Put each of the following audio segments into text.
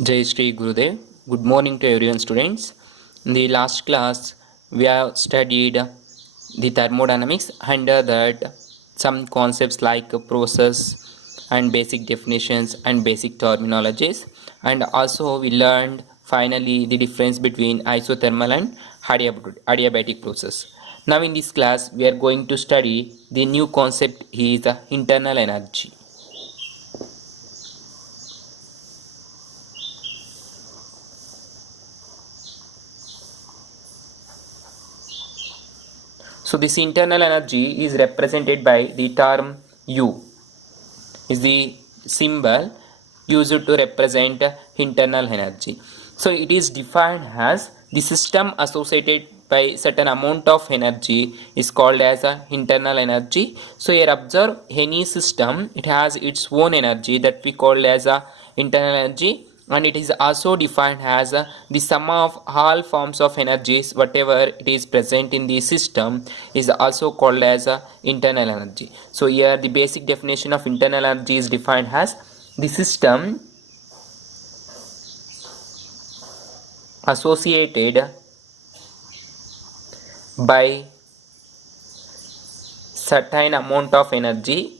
Jai Shri Gurudev. Good morning to everyone, students. In the last class, we have studied the thermodynamics. Under that, some concepts like process and basic definitions and basic terminologies. And also, we learned finally the difference between isothermal and adiabatic process. Now, in this class, we are going to study the new concept is internal energy. So this internal energy is represented by the term U, is the symbol used to represent internal energy. So it is defined as the system associated by certain amount of energy is called as a internal energy. So here observe any system, it has its own energy that we call as a internal energy, and it is also defined as the sum of all forms of energies whatever it is present in the system is also called as internal energy. So here the basic definition of internal energy is defined as the system associated by certain amount of energy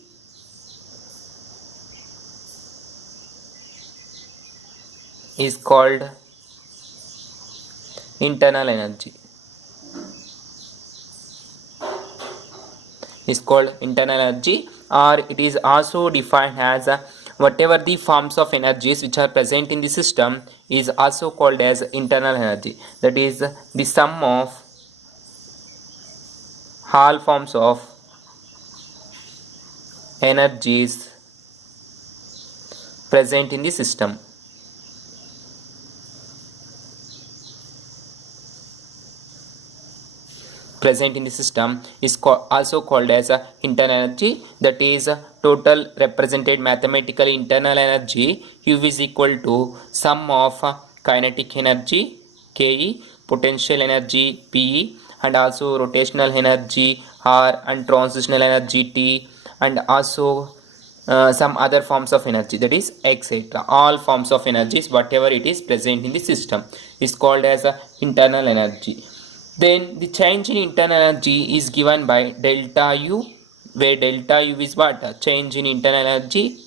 is called internal energy. Is called internal energy, or it is also defined as whatever the forms of energies which are present in the system is also called as internal energy. That is the sum of all forms of energies present in the system. Present in the system is also called as internal energy. That is total represented mathematically internal energy U is equal to sum of kinetic energy Ke, potential energy Pe, and also rotational energy R, and transitional energy T, and also some other forms of energy, that is etc. All forms of energies whatever it is present in the system is called as internal energy. Then the change in internal energy is given by delta U, where delta U is what? Change in internal energy.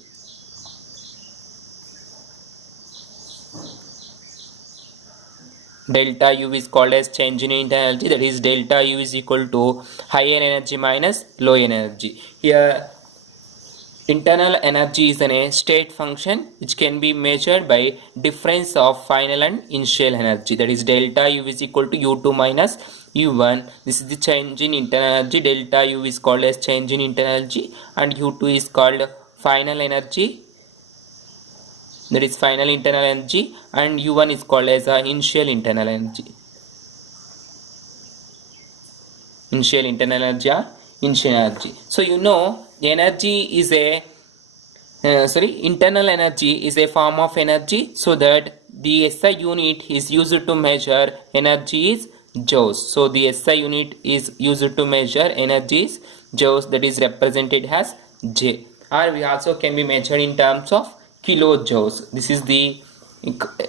Delta U is called as change in internal energy, that is delta U is equal to higher energy minus low energy. Here internal energy is a state function which can be measured by difference of final and initial energy, that is delta U is equal to U2 minus U1. This is the change in internal energy. Delta U is called as change in internal energy, and U2 is called final energy, that is final internal energy, and U1 is called as initial internal energy. Initial internal energy or initial energy. So you know energy is a internal energy is a form of energy, so that the SI unit is used to measure energy is joules. So the SI unit is used to measure energy is joules, that is represented as J, or we also can be measured in terms of kilojoules. This is the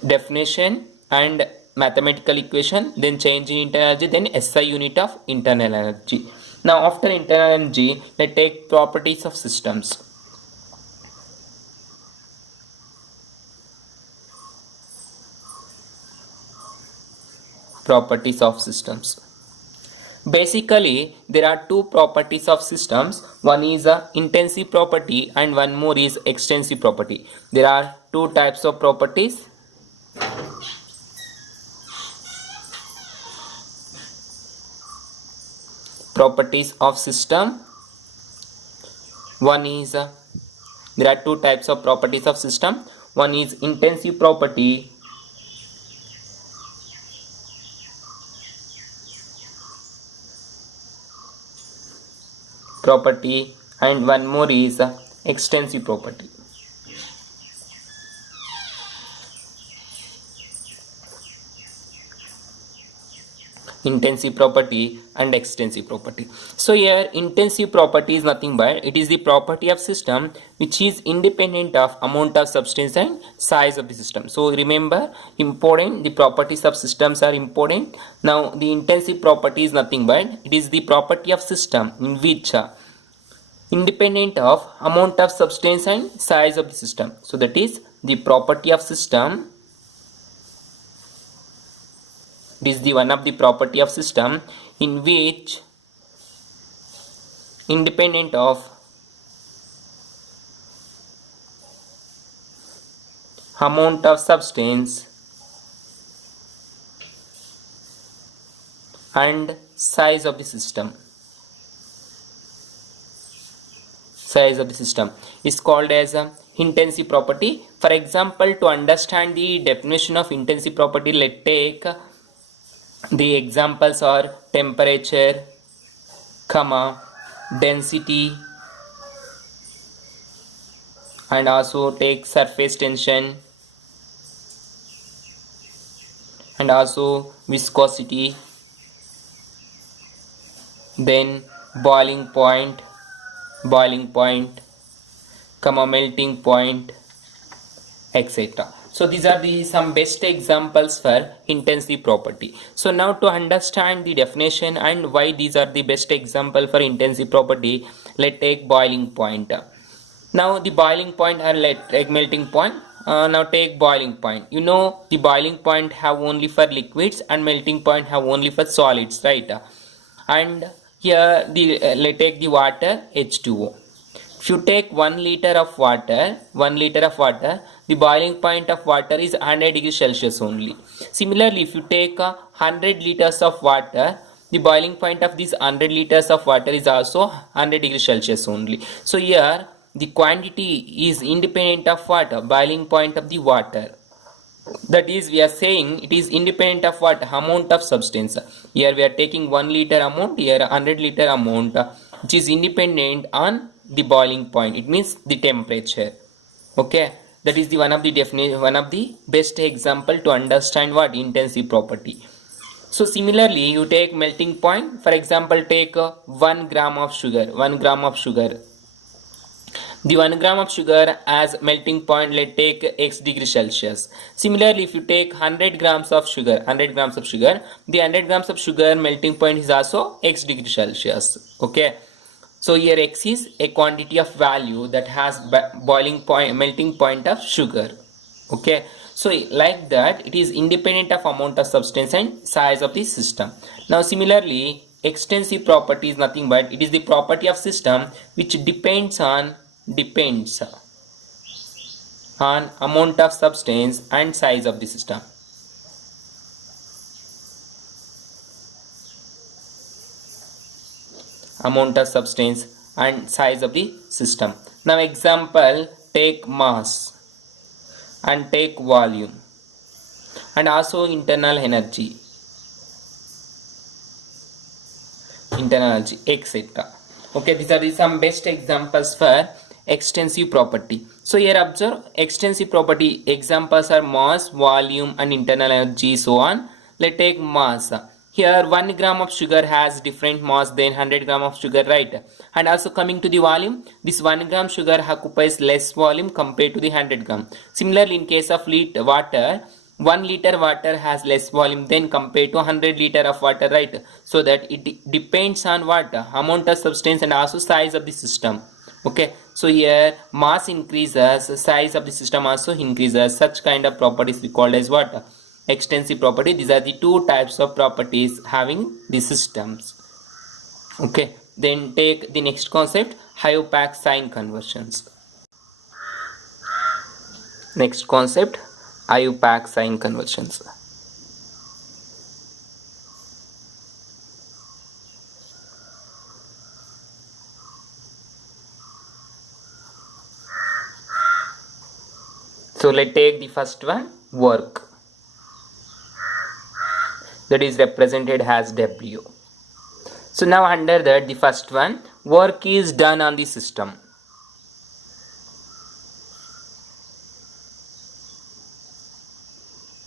definition and mathematical equation. Then change in internal energy, then SI unit of internal energy. Now after internal energy, let's take properties of systems. Properties of systems. Basically there are two properties of systems. One is a intensive property and one more is extensive property. There are two types of properties. Properties of system. One is there are two types of properties of system. One is intensive property and one more is extensive property. intensive property and extensive property. So here intensive property is nothing but it is the property of system which is independent of amount of substance and size of the system. So remember, important, the properties of systems are important. Now the intensive property is nothing but it is the property of system in which independent of amount of substance and size of the system. So that is the property of system. This is the one of the property of system in which independent of amount of substance and size of the system is called as a intensive property. For example, to understand the definition of intensive property, let's take the examples are temperature, density, and also take surface tension, and also viscosity, then boiling point, melting point, etc. So these are the some best examples for intensive property. So now to understand the definition and why these are the best example for intensive property, let's take boiling point. Now the boiling point or let's take melting point. Now take boiling point. You know the boiling point have only for liquids and melting point have only for solids, right? And here the let's take the water, H2O. If you take 1 liter of water, the boiling point of water is 100 degrees Celsius only. Similarly, if you take 100 liters of water, the boiling point of these 100 liters of water is also 100 degrees Celsius only. So here the quantity is independent of water, boiling point of the water. That is, we are saying it is independent of what? Amount of substance. Here we are taking 1 liter amount, here 100 liter amount, which is independent on the boiling point. It means the temperature. Okay, that is the one of the definition, one of the best example to understand what intensive property. So similarly, you take melting point. For example, take 1 gram of sugar. The 1 gram of sugar as melting point, let's take x degree Celsius. Similarly, if you take 100 grams of sugar, the 100 grams of sugar melting point is also x degree Celsius. Okay. So here x is a quantity of value that has melting point of sugar. Okay. So like that, it is independent of amount of substance and size of the system. Now similarly, extensive property is nothing but it is the property of system which depends on amount of substance and size of the system. Amount of substance and size of the system. Now example, take mass and take volume and also internal energy, etc. Okay, these are the some best examples for extensive property. So here observe extensive property examples are mass, volume and internal energy, so on. Let's take mass. Here 1 gram of sugar has different mass than 100 gram of sugar, right? And also coming to the volume, this 1 gram sugar occupies less volume compared to the 100 gram. Similarly, in case of water, 1 liter water has less volume than compared to 100 liter of water, right? So that it depends on what? Amount of substance and also size of the system. Okay, so here mass increases, size of the system also increases. Such kind of properties we called as what? Extensive property. These are the two types of properties having the systems. Okay, then take the next concept, high-opaque sign conversions. Next concept, high-opaque sign conversions. So let's take the first one, work. That is represented as W. So now under that, the first one, work is done on the system.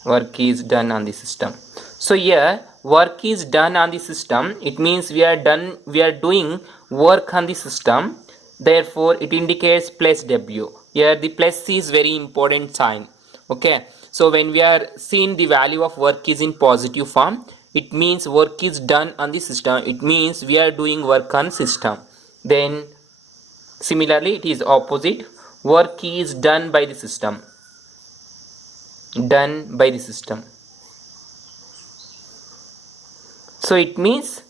Work is done on the system. So here work is done on the system, it means we are doing work on the system, therefore it indicates plus W. Here the plus is very important sign. Okay, so when we are seeing the value of work is in positive form, it means work is done on the system, it means we are doing work on system. Then similarly it is opposite, work is done by the system, done by the system. So it means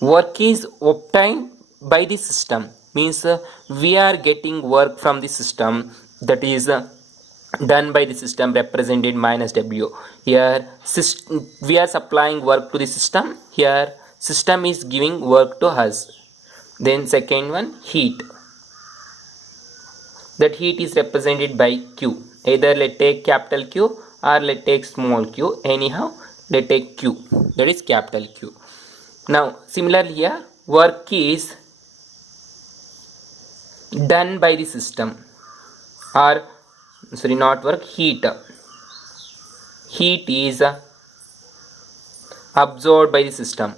work is obtained by the system, means we are getting work from the system, that is done by the system, represented minus W. Here we are supplying work to the system, here system is giving work to us. Then second one, heat. That heat is represented by Q. Either let take capital Q or let take small q. Anyhow, let take Q. That is capital Q. Now similarly here, work is done by the system, or sorry, not work, heat. Heat is absorbed by the system.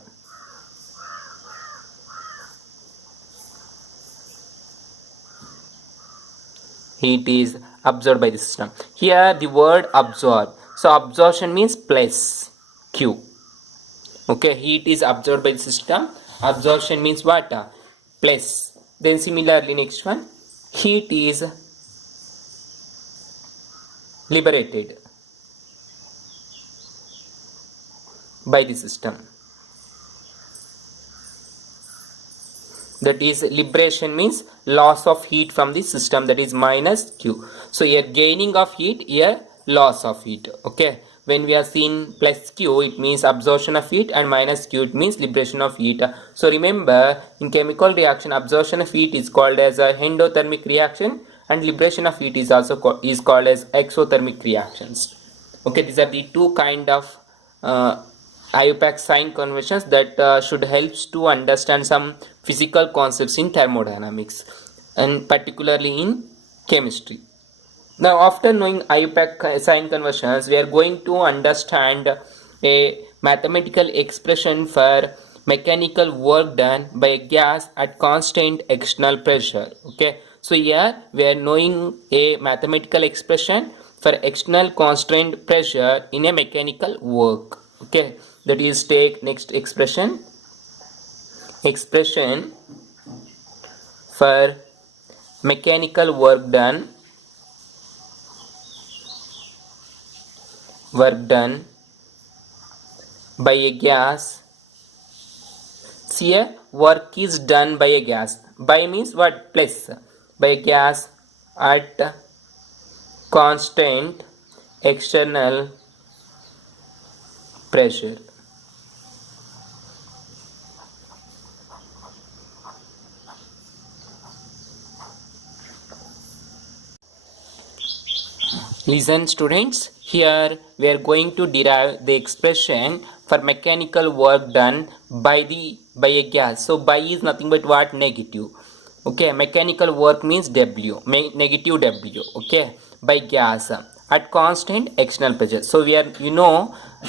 Heat is absorbed by the system. Here the word absorb. So absorption means plus Q. Okay, heat is absorbed by the system. Absorption means what? Plus. Then similarly next one, heat is liberated by the system. That is, liberation means loss of heat from the system, that is minus Q. So here gaining of heat, here loss of heat. Okay, when we are seeing plus Q, it means absorption of heat, and minus Q, it means liberation of heat. So remember, in chemical reaction, absorption of heat is called as a endothermic reaction, and liberation of heat is also called as exothermic reactions. Okay, these are the two kind of IUPAC sign conventions that should help to understand some physical concepts in thermodynamics and particularly in chemistry. Now after knowing IUPAC sign conventions, we are going to understand a mathematical expression for mechanical work done by a gas at constant external pressure. Okay, so here we are knowing a mathematical expression for external constant pressure in a mechanical work. Okay, that is, take next expression for mechanical work done by a gas. See here, work is done by a gas. By means what? Plus. By a gas at constant external pressure. Listen students, here we are going to derive the expression for mechanical work done by a gas. So by is nothing but what? Negative. Okay, mechanical work means W, negative W. Okay, by gas at constant external pressure. So we are,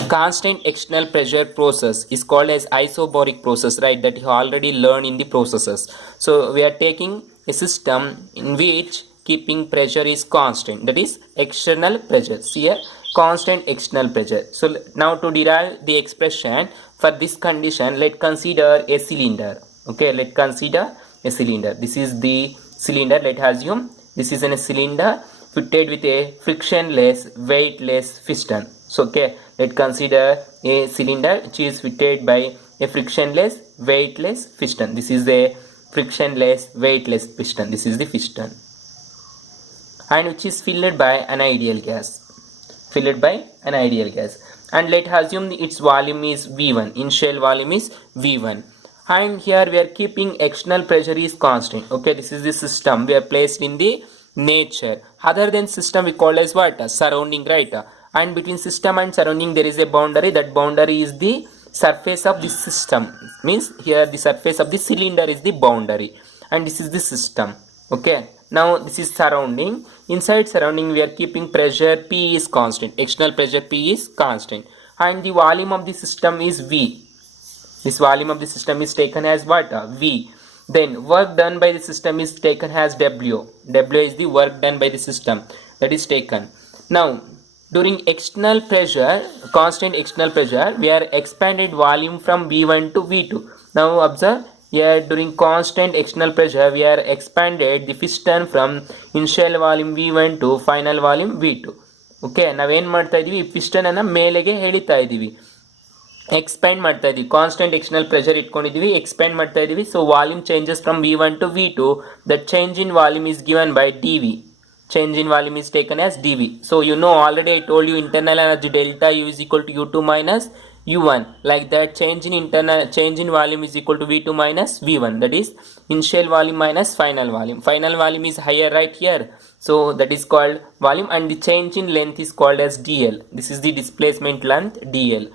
constant external pressure process is called as isobaric process, right? That you already learned in the processes. So we are taking a system in which keeping pressure is constant, that is external pressure. See here, constant external pressure. So now to derive the expression for this condition, let's consider a cylinder. Okay, let's consider a cylinder. This is the cylinder. Let's assume this is a cylinder fitted with a frictionless, weightless piston. So okay, let's consider a cylinder which is fitted by a frictionless, weightless piston. This is the frictionless, weightless piston. This is the piston, and which is filled by an ideal gas. And let's assume its volume is V1. Initial volume is V1. And here we are keeping external pressure is constant. Okay, this is the system we are placed in the nature. Other than system we call as what? Surrounding, right? And between system and surrounding there is a boundary. That boundary is the surface of the system. Means here the surface of the cylinder is the boundary, and this is the system. Okay, now this is surrounding. Inside surrounding we are keeping pressure P is constant. External pressure P is constant. and the volume of the system is V. This volume of the system is taken as what? V. Then work done by the system is taken as W. W is the work done by the system that is taken. Now during external pressure, constant external pressure, we are expanded volume from V1 to V2. Now observe here, during constant external pressure we are expanded the piston from initial volume V1 to final volume V2. Okay, ನಾವೇನು ಮಾಡ್ತಾ ಇದೀವಿ, piston ಅನ್ನ ಮೇಲೆಗೆ ಎಳಿತಾ ಇದೀವಿ, expand ಮಾಡ್ತಾ ಇದೀವಿ. Constant external pressure ಇಟ್ಕೊಂಡಿದೀವಿ, expand ಮಾಡ್ತಾ ಇದೀವಿ. So volume changes from V1 to V2. That change in volume is given by dV. Change in volume is taken as dV. So you know already I told you internal energy delta U is equal to U2 minus U1. Like that, change in volume is equal to V2 minus V1. That is initial volume minus final volume. Final volume is higher right here. So that is called volume, and the change in length is called as dl. This is the displacement length dl.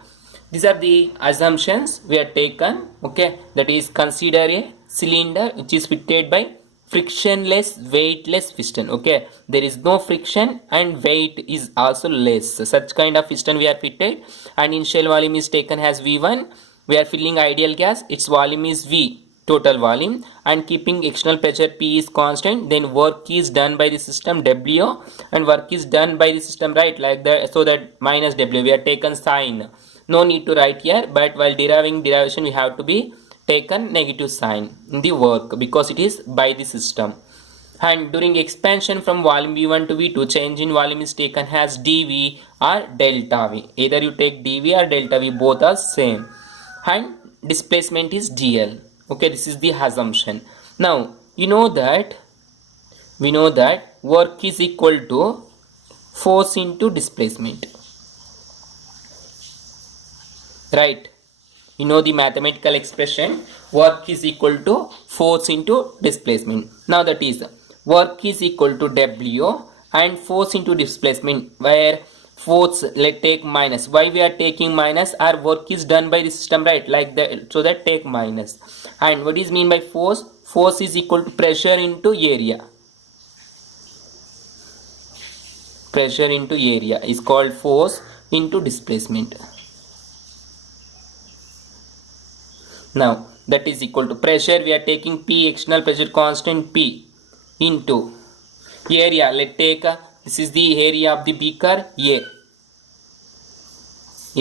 These are the assumptions we have taken. Okay, that is consider a cylinder which is fitted by frictionless weightless piston. Okay, there is no friction and weight is also less. Such kind of piston we are fitted, and initial volume is taken as V1. We are filling ideal gas, its volume is V, total volume, and keeping external pressure P is constant. Then work is done by the system W, and work is done by the system, right, like that. So that minus W we are taken sign. No need to write here, but while derivation we have to be taken negative sign in the work because it is by the system. And during expansion from volume V1 to V2, change in volume is taken as dV or delta V. Either you take dV or delta V, both are same. And displacement is dl. Okay, this is the assumption. Now we know that work is equal to force into displacement, right? You know the mathematical expression, work is equal to force into displacement. Now that is work is equal to W and force into displacement, where force, let's take minus. Why we are taking minus? Our work is done by the system, right, like that. So that take minus. And what is mean by force? Force is equal to pressure into area. Pressure into area is called force into displacement. Now that is equal to pressure, we are taking P, external pressure constant P, into area. Let's take this is the area of the beaker A.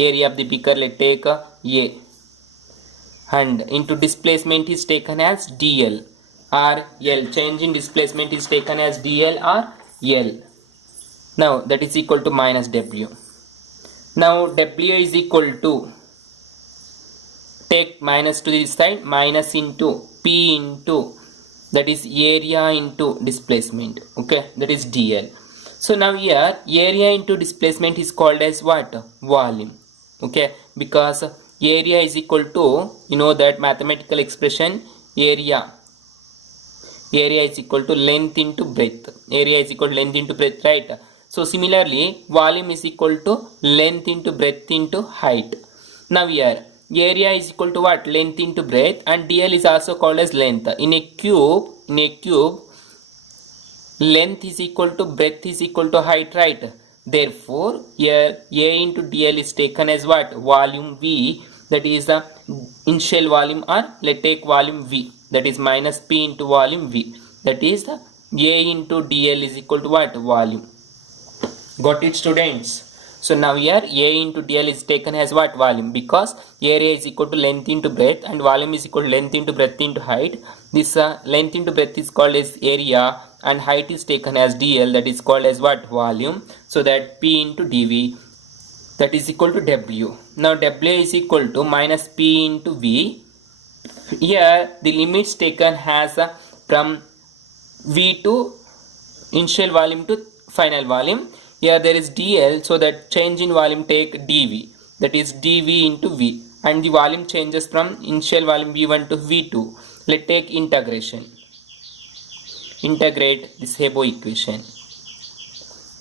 Area of the beaker, let's take A, and into displacement is taken as dl or L. Change in displacement is taken as dl or L. Now that is equal to minus W. Now W is equal to, take minus to this side, minus into P into, that is area into displacement. Okay, that is dl. So now here area into displacement is called as what? Volume. Okay, because area is equal to, you know that mathematical expression, area is equal to length into breadth. Area is equal to length into breadth, right? So similarly volume is equal to length into breadth into height. Now here area is equal to what? Length into breadth, and dl is also called as length. In a cube length is equal to breadth is equal to height, right? Therefore here A into dl is taken as what? Volume V, that is the initial volume, or let's take volume V, that is minus P into volume V, that is the A into dl is equal to what? Volume. Got it, students? So now here A into dl is taken as what? Volume, because area is equal to length into breadth and volume is equal to length into breadth into height. This length into breadth is called as area, and height is taken as dl, that is called as what? Volume. So that P into dV, that is equal to W. Now W is equal to minus P into V. Here the limits taken as from V to initial volume to final volume. Here there is dl, so that change in volume take dV, that is dV into V, and the volume changes from initial volume V1 to V2. Let's take integration. Integrate this Hebel equation.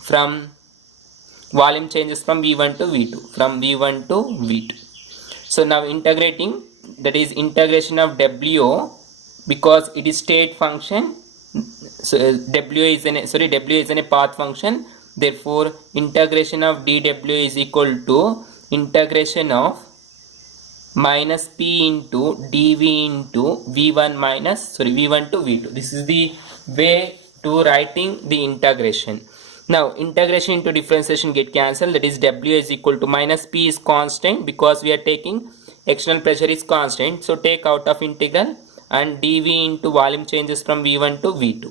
From volume changes from V1 to V2, from V1 to V2. So now integrating, that is integration of W, because it is state function. So W is in a path function. Therefore integration of dw is equal to integration of minus p into dv into v1 to v2. This is the way to writing the integration. Now integration into differentiation get cancelled, that is w is equal to minus p is constant because we are taking external pressure is constant, so take out of integral, and dv into volume changes from v1 to v2.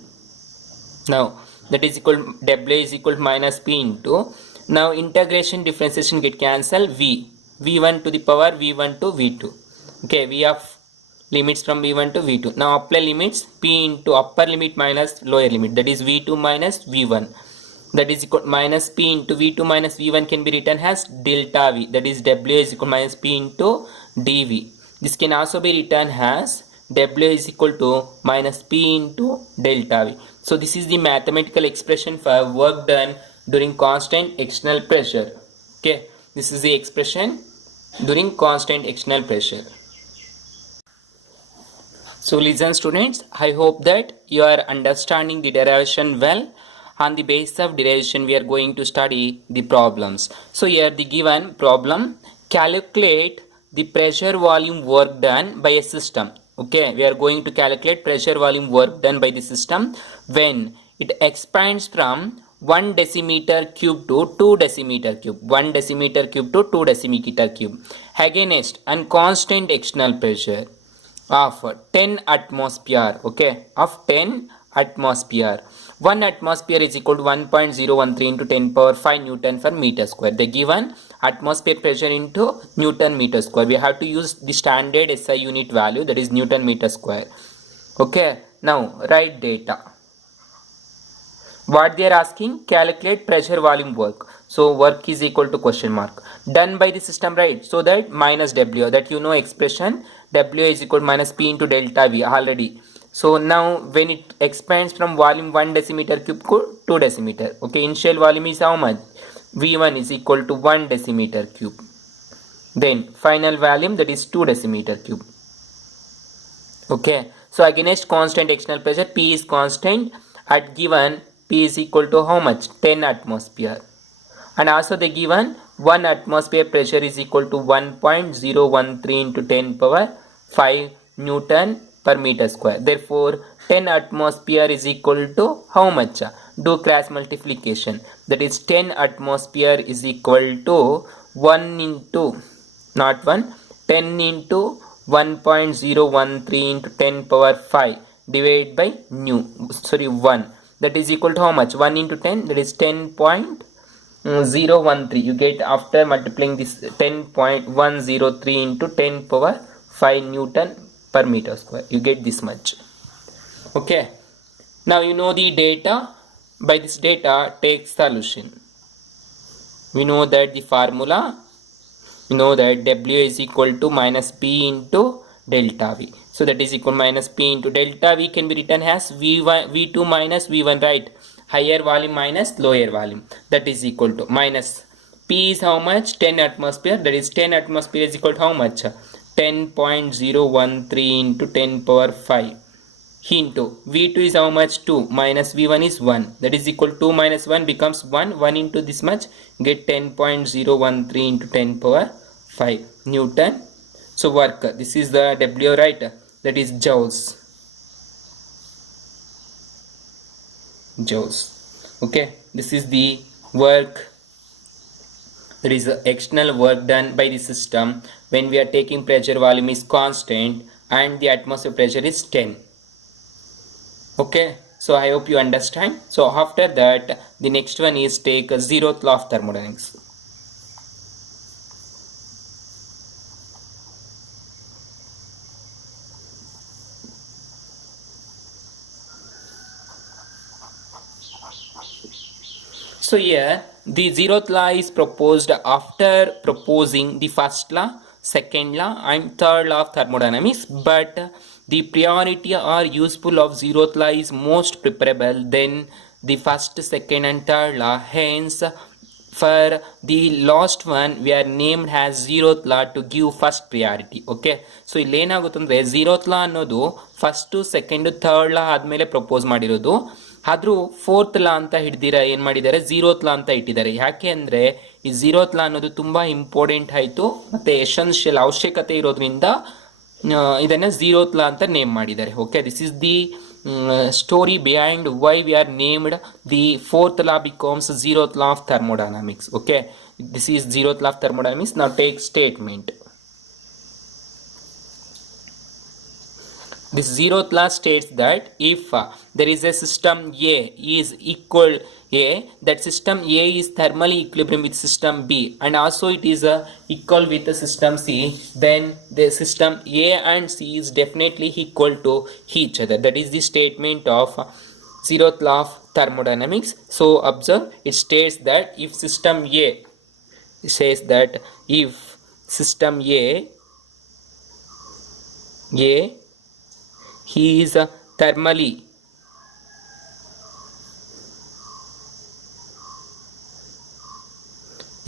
Now that is equal w is equal to minus p into, now integration differentiation get cancelled, v1 to the power v1 to v2. Okay, we have limits from v1 to v2. Now apply limits, p into upper limit minus lower limit, that is v2 minus v1, that is equal minus p into v2 minus v1 can be written as delta v, that is w is equal minus p into dv. This can also be written as w is equal to minus p into delta v. So this is the mathematical expression for work done during constant external pressure. Okay, this is the expression during constant external pressure. So listen students, I hope that you are understanding the derivation well. On the basis of derivation we are going to study the problems. So here the given problem, calculate the pressure volume work done by a system. Okay, we are going to calculate pressure volume work done by the system when it expands from 1 decimeter cube to 2 decimeter cube, 1 decimeter cube to 2 decimeter cube against and constant external pressure of 10 atmosphere. Okay, of 10 atmosphere. 1 atmosphere is equal to 1.013 into 10 power 5 Newton per meter square. The given atmosphere pressure into Newton meter square. We have to use the standard SI unit value, that is Newton meter square. Okay, now write data. What they are asking, calculate pressure volume work. So work is equal to question mark. Done by the system, right? So that minus W, that you know expression, W is equal to minus P into delta V already. So now when it expands from volume 1 decimeter cube to 2 decimeter. Okay, initial volume is how much? V1 is equal to 1 decimeter cube. Then final volume, that is 2 decimeter cube. Okay, so against constant external pressure, P is constant. At given P is equal to how much? 10 atmosphere. And also the given 1 atmosphere pressure is equal to 1.013 into 10 power 5 Newton per meter square. Therefore 10 atmosphere is equal to how much? Do cross multiplication, that is 10 atmosphere is equal to 1 into, not 1, 10 into 1.013 into 10 power 5 divided by 1, that is equal to how much? 1 into 10, that is 10.013. you get after multiplying this 10.103 into 10 power 5 Newton per meter square, you get this much. Okay, now you know the data. By this data take solution. We know that the formula, we know that W is equal to minus P into delta V. So that is equal to minus P into delta V can be written as V2 minus V1, right? Higher volume minus lower volume, that is equal to minus P is how much? 10 atmosphere, that is 10 atmosphere is equal to how much? 10.013 into 10 power 5 into V2 is how much? 2 minus V1 is 1, that is equal to 2 minus 1 becomes 1, 1 into this much, get 10.013 into 10 power 5 Newton. So work, this is the W, right? That is joules. Okay, this is the work, that is the external work done by the system when we are taking pressure volume is constant and the atmosphere pressure is 10. Okay, so I hope you understand. So after that the next one is take a zeroth law of thermodynamics. So here the zeroth law is proposed after proposing the first law, second law and third law of thermodynamics, but the priority or useful of zeroth law is most preferable than the first, second and third law. Hence for the last one we are named as zeroth law to give first priority. Okay, so ಇಲ್ಲಿ ಏನಾಗುತ್ತೆ ಅಂದರೆ zeroth law ಅನ್ನೋದು first, second, third ಲಾ ಆದಮೇಲೆ propose ಮಾಡಿರೋದು. ಆದರೂ fourth ಲಾ ಅಂತ ಹಿಡ್ದಿರ ಏನು ಮಾಡಿದ್ದಾರೆ, ಝೀರೋತ್ ಲಾ ಅಂತ ಇಟ್ಟಿದ್ದಾರೆ. ಯಾಕೆ ಅಂದರೆ ಈ ಝೀರೋತ್ ಲಾ ಅನ್ನೋದು ತುಂಬ ಇಂಪಾರ್ಟೆಂಟ್ ಆಯಿತು ಮತ್ತು ಎಸೆನ್ಷಿಯಲ್ ಅವಶ್ಯಕತೆ ಇರೋದ್ರಿಂದ ಇದನ್ನು ಝೀರೋತ್ ಲಾ ಅಂತ ನೇಮ್ ಮಾಡಿದ್ದಾರೆ. Okay, this is the story behind why we are named the fourth law becomes zeroth law of thermodynamics. Okay, this is zeroth law of thermodynamics. Now take statement. This zeroth law states that if there is a system A is equal A, that system A is thermally equilibrium with system B and also it is equal with the system C, then the system A and C is definitely equal to each other. That is the statement of zeroth law of thermodynamics. So observe, it states that if system A, it says that if system A is thermally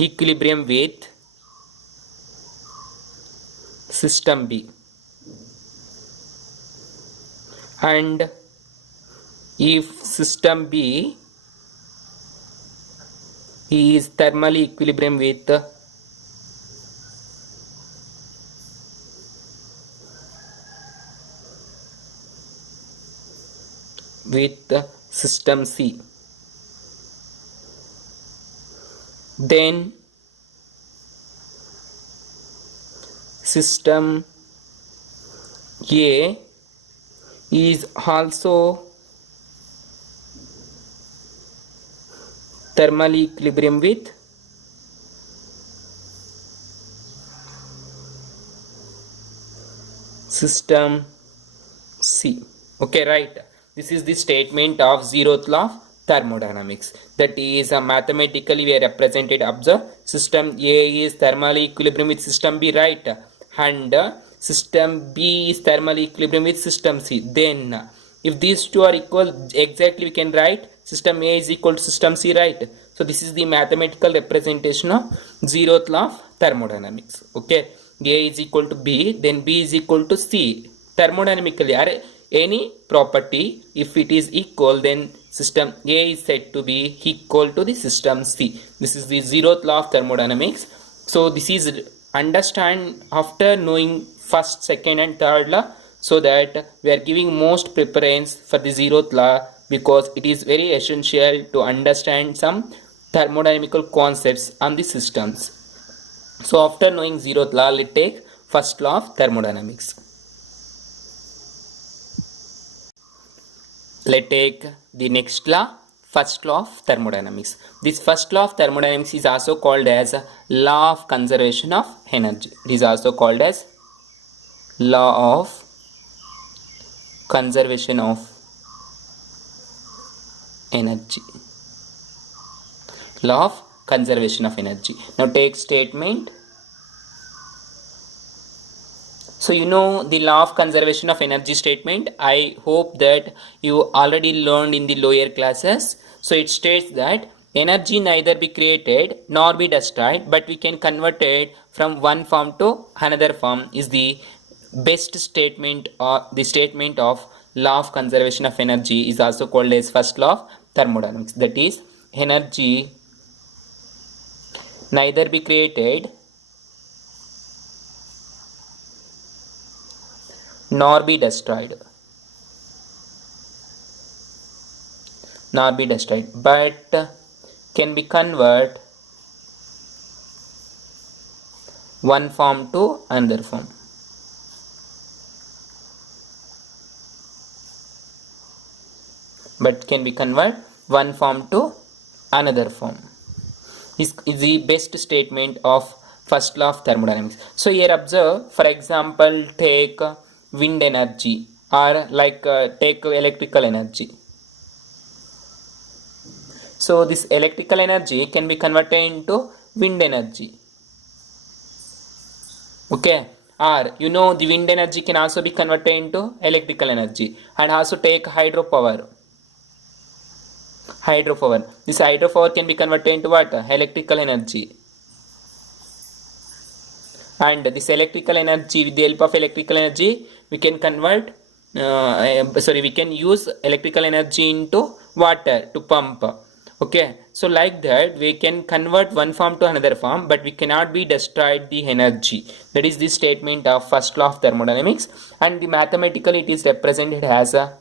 equilibrium with system B and if system B is thermally equilibrium with system C, then system A is also thermally equilibrium with system C. Okay, right. This is the statement of zeroth law of thermodynamics. That is mathematically we are represented. Observe, system A is thermally equilibrium with system B, right? And system B is thermally equilibrium with system C. Then if these two are equal, exactly we can write system A is equal to system C, right? So this is the mathematical representation of zeroth law of thermodynamics. Okay, A is equal to B, then B is equal to C. Thermodynamically, any property if it is equal, then system A is said to be equal to the system C. This is the zeroth law of thermodynamics. So this is understand after knowing first, second and third law, so that we are giving most preference for the zeroth law because it is very essential to understand some thermodynamical concepts on the systems. So after knowing zeroth law, let's take first law of thermodynamics. Let's take the next law, first law of thermodynamics. This first law of thermodynamics is also called as law of conservation of energy. It is also called as law of conservation of energy. Law of conservation of energy. Now take statement. So you know the law of conservation of energy statement. I hope that you already learned in the lower classes. So it states that energy neither be created nor be destroyed, but we can convert it from one form to another form is the best statement, or the statement of law of conservation of energy is also called as first law of thermodynamics. That is, energy neither be created nor be destroyed, but can be convert one form to another form. But can be convert one form to another form is the best statement of first law of thermodynamics. So here observe, for example, take wind energy or like take electrical energy. So this electrical energy can be converted into wind energy. Okay, or you know the wind energy can also be converted into electrical energy. And also take hydropower. This hydropower can be converted into what? Electrical energy. And this electrical energy, with the help of electrical energy, we can convert we can use electrical energy into water to pump. Okay, so like that we can convert one form to another form, but we cannot be destroyed the energy. That is the statement of first law of thermodynamics, and the mathematically it is represented as a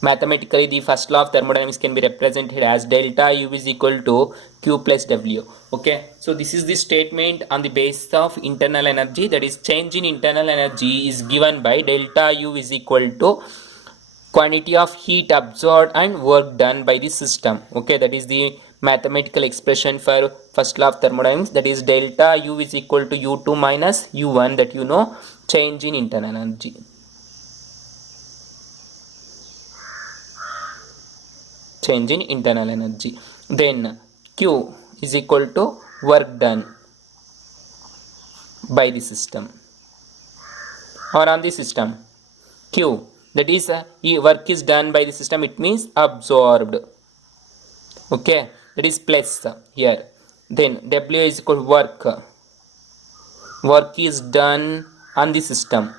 mathematically the first law of thermodynamics can be represented as delta U is equal to Q plus W. Okay, so this is the statement on the basis of internal energy, that is change in internal energy is given by delta U is equal to quantity of heat absorbed and work done by the system. Okay, that is the mathematical expression for first law of thermodynamics, that is delta U is equal to U2 minus U1, that you know, change in internal energy. Change in internal energy. Then Q is equal to work done by the system or on the system. Q, that is work is done by the system, it means absorbed. Okay, that is plus here. Then W is equal to work. Work is done on the system.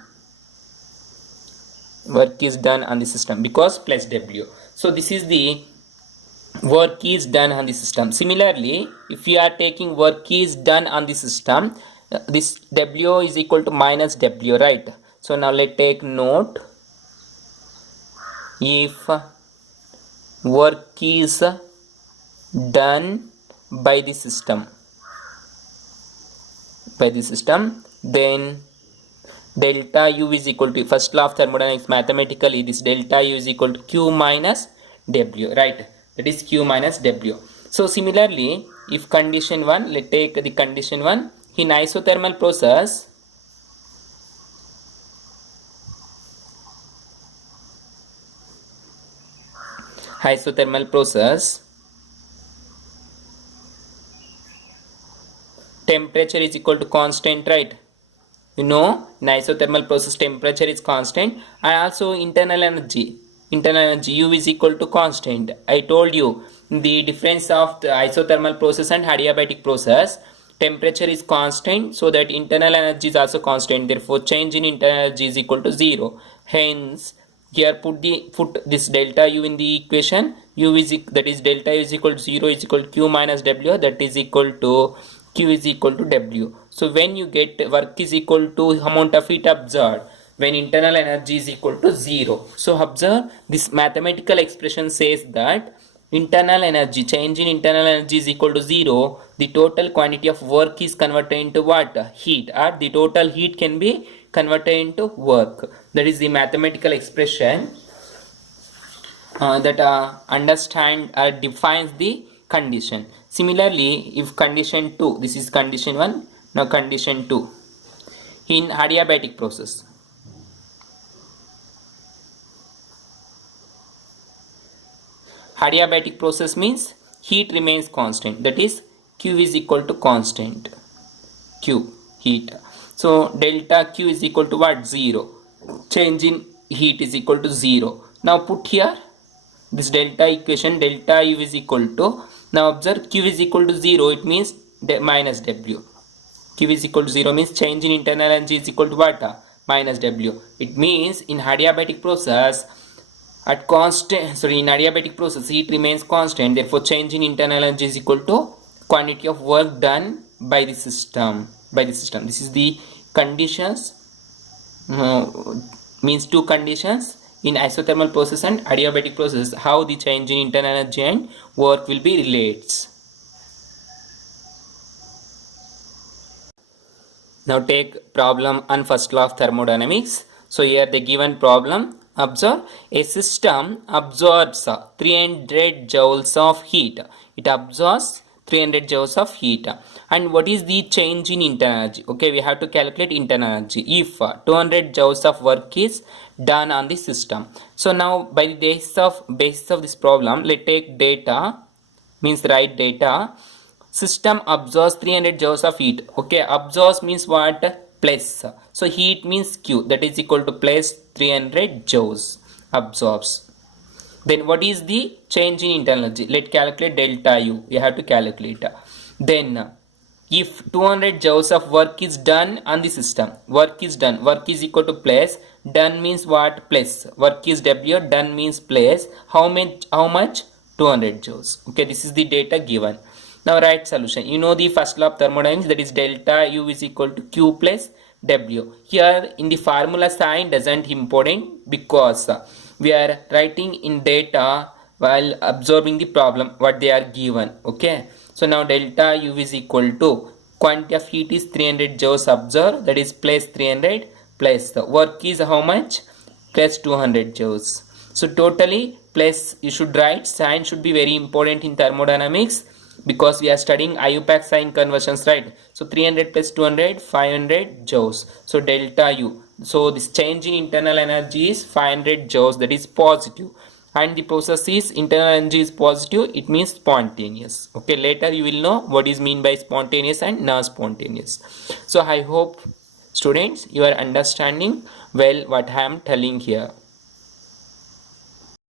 Work is done on the system because plus W. So this is the work is done on the system. Similarly, if you are taking work is done on the system, this W is equal to minus W, right? So now let's take note. If work is done by the system, then delta U is equal to, first law of thermodynamics, mathematically this delta U is equal to Q minus W, right? That is Q minus W. So similarly, if condition 1, let's take the condition 1. In isothermal process, temperature is equal to constant, right? You know, in isothermal process temperature is constant, and also internal energy U is equal to constant. I told you the difference of the isothermal process and adiabatic process, temperature is constant, so that internal energy is also constant, therefore change in internal energy is equal to 0. Hence here put this delta U in the equation. That is delta U is equal to 0 is equal to Q minus W, that is equal to Q is equal to W. So when you get work is equal to amount of heat absorbed, when internal energy is equal to 0. So observe, this mathematical expression says that internal energy, change in internal energy is equal to 0. The total quantity of work is converted into what? Heat, or the total heat can be converted into work. That is the mathematical expression that understand or defines the condition. Similarly, if condition 2, this is condition 1, now condition 2. In adiabatic process, adiabatic process means heat remains constant, that is Q is equal to constant, Q, heat. So delta Q is equal to what? 0. Change in heat is equal to 0. Now put here this delta equation, delta U is equal to, now observe, Q is equal to 0, it means minus W. Q is equal to 0 means change in internal energy is equal to what? Minus W. It means in adiabatic process, in adiabatic process heat remains constant, therefore change in internal energy is equal to quantity of work done by the system. This is the conditions, means two conditions in isothermal process and adiabatic process, how the change in internal energy and work will be relates. Now take problem on first law of thermodynamics. So here the given problem, observe, a system absorbs 300 joules of heat. It absorbs 300 joules of heat. And what is the change in internal energy? Okay, we have to calculate internal energy if 200 joules of work is done on the system. So now by the basis of this problem, let's take data, means write data. System absorbs 300 joules of heat. Okay, absorbs means what? Plus. So heat means Q, that is equal to plus 300 joules absorbs. Then what is the change in internal energy? Let's calculate delta U. You have to calculate. Then if 200 joules of work is done on the system, work is done, work is equal to place, done means what? Place, work is W, done means place, how much? 200 joules. Okay, this is the data given. Now write solution. You know the first law of thermodynamics, that is delta U is equal to Q plus W. Here in the formula sign doesn't important because we are writing in data while observing the problem what they are given. Okay, so now delta U is equal to quantity of heat is 300 joules observed, that is plus 300 plus the work is how much? Plus 200 joules. So totally plus you should write, sign should be very important in thermodynamics because we are studying IUPAC sign conversions, right? So 300 plus 200, 500 joules. So delta U. So this change in internal energy is 500 joules, that is positive. And the process is internal energy is positive, it means spontaneous. Okay, later you will know what is mean by spontaneous and non-spontaneous. So I hope students you are understanding well what I am telling here.